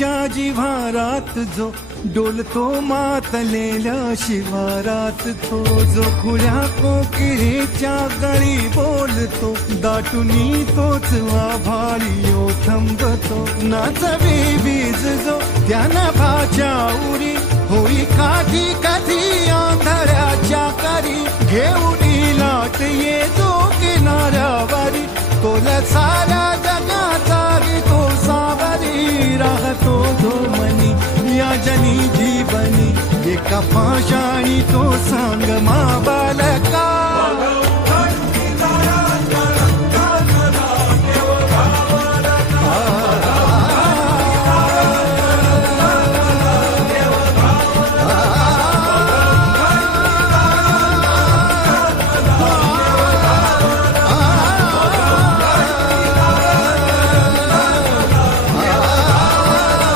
मुलीच्या जिव्हारात जो डोलतो मातलेल्या शिवारात, तो जो खुल्या कोकिळेच्या गळी बोलतो, दाटुनी तोच आभाळी ओथंबतो. नाचवी वीज जो त्या नभाच्या उरी, होई काठी कधी आंधळ्याच्या करी, घेऊन लाट येतो किनाऱ्यावरी, तोला साऱ्या जगाचा तो सावरी, राहतो तो मनी या जनी जीवनी, एका पाशाणी तो सांग मा बालका.